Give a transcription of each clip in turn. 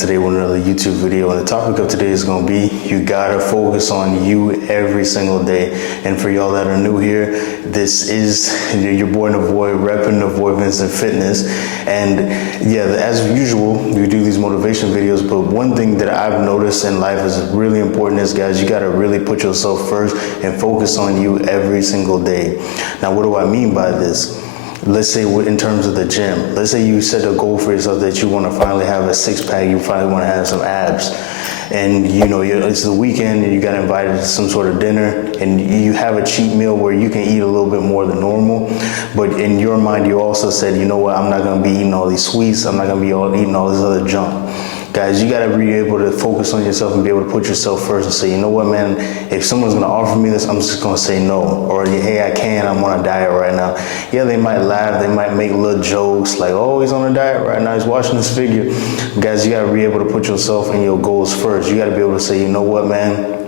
today with another YouTube video, and the topic of today is going to be you gotta focus on you every single day. And for y'all that are new here, this is your boy Navoy, repping Navoy Vincent Fitness. And yeah, as usual, we do these motivation videos, but one thing that I've noticed in life is really important is, guys, you gotta really put yourself first and focus on you every single day. Now, what do I mean by this? Let's say in terms of the gym, let's say you set a goal for yourself that you want to finally have a six-pack, you finally want to have some abs, and you know it's the weekend and you got invited to some sort of dinner and you have a cheat meal where you can eat a little bit more than normal, but in your mind you also said, you know what, I'm not going to be eating all these sweets, I'm not going to be eating all this other junk. Guys, you got to be able to focus on yourself and be able to put yourself first and say, you know what, man, if someone's going to offer me this, I'm just going to say no. Or, hey, I'm on a diet right now. Yeah, they might laugh. They might make little jokes like, oh, he's on a diet right now. He's watching this figure. Guys, you got to be able to put yourself and your goals first. You got to be able to say, you know what, man,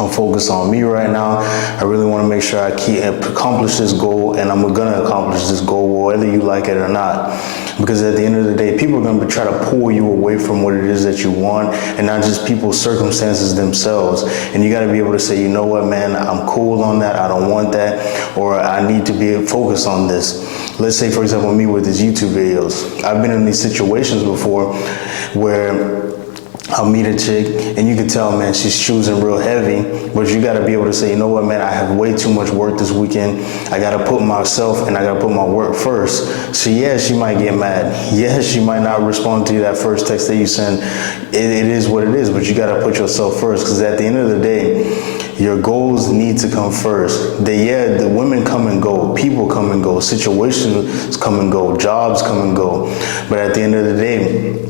I'm focused on me right now. I really want to make sure I accomplish this goal, and I'm going to accomplish this goal whether you like it or not. Because at the end of the day, people are going to try to pull you away from what it is that you want, and not just people's circumstances themselves. And you got to be able to say, you know what, man, I'm cool on that. I don't want that, or I need to be focused on this. Let's say, for example, me with these YouTube videos. I've been in these situations before where I'll meet a chick and you can tell, man, she's choosing real heavy, but you got to be able to say, you know what, man, I have way too much work this weekend. I got to put myself and I got to put my work first. So yeah, she might get mad. Yeah, she might not respond to you that first text that you send. It is what it is, but you got to put yourself first, because at the end of the day, your goals need to come first. The women come and go, people come and go, situations come and go, jobs come and go. But at the end of the day,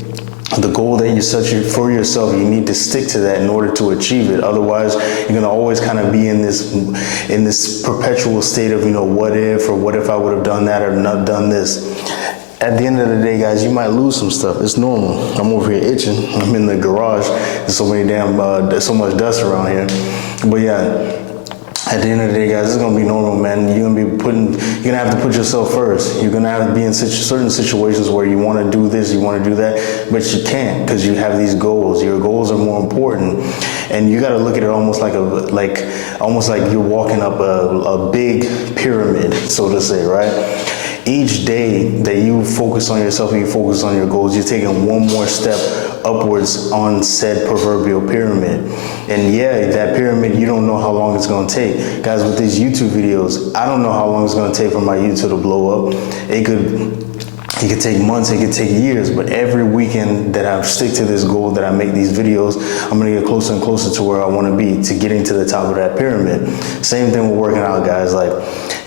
the goal that you set for yourself, you need to stick to that in order to achieve it. Otherwise, you're going to always kind of be in this perpetual state of, you know, what if I would have done that or not done this. At the end of the day, guys, you might lose some stuff. It's normal. I'm over here itching. I'm in the garage. There's so much dust around here. But yeah, at the end of the day, guys, it's going to be normal, man. You're going to have to put yourself first. You're going to have to be in certain situations where you want to do this, you want to do that, but you can't, because you have these goals. Your goals are more important. And you got to look at it almost like you're walking up a big pyramid, so to say, right? Each day that you focus on yourself and you focus on your goals, you're taking one more step upwards on said proverbial pyramid. And yeah, that pyramid, you don't know how long it's going to take. Guys, with these YouTube videos, I don't know how long it's going to take for my YouTube to blow up. It could take months, it could take years, but every weekend that I stick to this goal, that I make these videos, I'm gonna get closer and closer to where I wanna be, to getting to the top of that pyramid. Same thing with working out, guys. Like,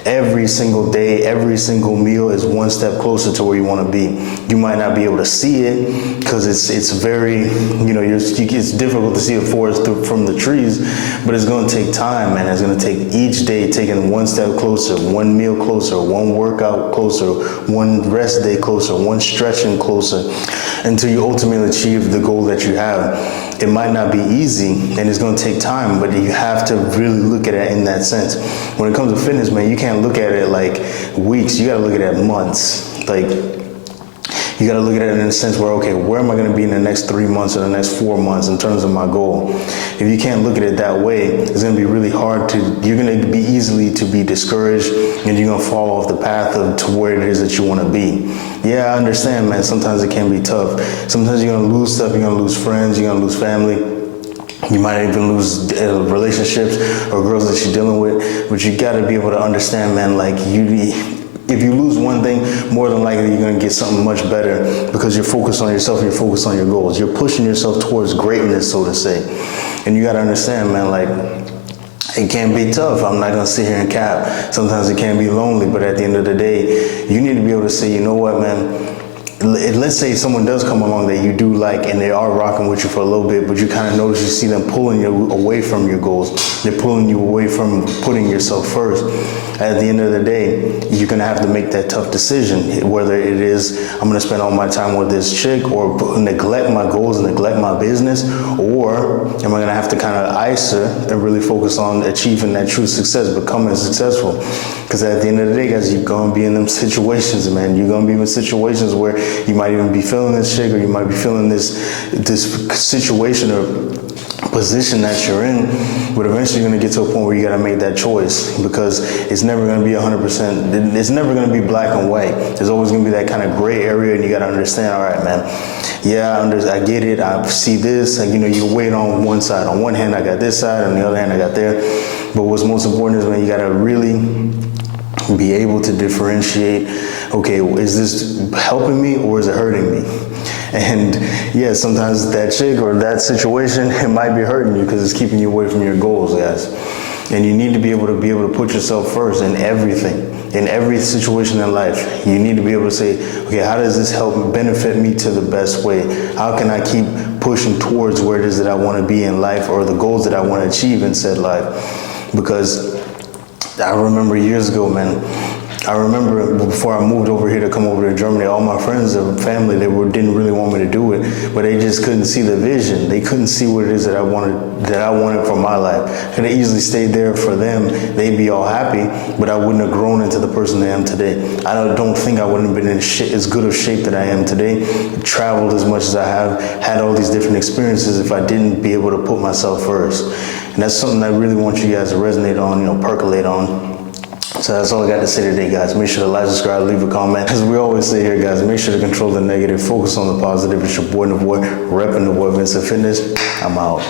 every single day, every single meal is one step closer to where you want to be. You might not be able to see it because it's very, you know, it's difficult to see a forest from the trees, but it's going to take time, man. It's going to take each day taking one step closer, one meal closer, one workout closer, one rest day closer, one stretching closer, until you ultimately achieve the goal that you have. It might not be easy and it's going to take time, but you have to really look at it in that sense. When it comes to fitness, man, you can't look at it like weeks. You got to look at it months. Like, you got to look at it in a sense where, okay, where am I going to be in the next 3 months or the next 4 months in terms of my goal? If you can't look at it that way, it's going to be really hard you're going to be easily to be discouraged, and you're going to fall off the path to where it is that you want to be. Yeah, I understand, man. Sometimes it can be tough. Sometimes you're going to lose stuff. You're going to lose friends. You're going to lose family. You might even lose relationships or girls that you're dealing with. But you got to be able to understand, man, like, if you lose one thing, more than likely you're going to get something much better, because you're focused on yourself and you're focused on your goals. You're pushing yourself towards greatness, so to say. And you got to understand, man, like, it can be tough. I'm not going to sit here and cap. Sometimes it can be lonely, but at the end of the day, you need to be able to say, you know what, man, let's say someone does come along that you do like, and they are rocking with you for a little bit, but you kind of notice, you see them pulling you away from your goals. They're pulling you away from putting yourself first. At the end of the day, you're gonna have to make that tough decision, whether it is I'm gonna spend all my time with this chick or neglect my goals, neglect my business, or am I gonna have to kind of ice her and really focus on achieving that true success, becoming successful? Because at the end of the day, guys, you're gonna be in them situations, man. You're gonna be in situations where you might even be feeling this chick, or you might be feeling this situation or position that you're in, but eventually you're going to get to a point where you got to make that choice, because it's never going to be 100%. It's never going to be black and white. There's always going to be that kind of gray area, and you got to understand, all right, man, yeah, I get it. I see this, and you wait on one side. On one hand, I got this side, on the other hand, I got there. But what's most important is, man, you got to really be able to differentiate, okay, is this helping me or is it hurting me? And yeah, sometimes that chick or that situation, it might be hurting you because it's keeping you away from your goals, guys. And you need to be able to put yourself first in everything, in every situation in life. You need to be able to say, okay, how does this help benefit me to the best way? How can I keep pushing towards where it is that I want to be in life, or the goals that I want to achieve in said life? Because I remember years ago, man, I remember before I moved over here to come over to Germany, all my friends and family, didn't really want me to do it, but they just couldn't see the vision. They couldn't see what it is that I wanted for my life. And I easily stayed there for them. They'd be all happy, but I wouldn't have grown into the person I am today. I don't think I wouldn't have been in as good of shape that I am today, traveled as much as I have, had all these different experiences, if I didn't be able to put myself first. And that's something I really want you guys to resonate on, percolate on. So that's all I got to say today, guys. Make sure to like, subscribe, leave a comment. As we always say here, guys, make sure to control the negative, focus on the positive. It's your boy, the boy, repping the boy, Vincent Fitness. I'm out.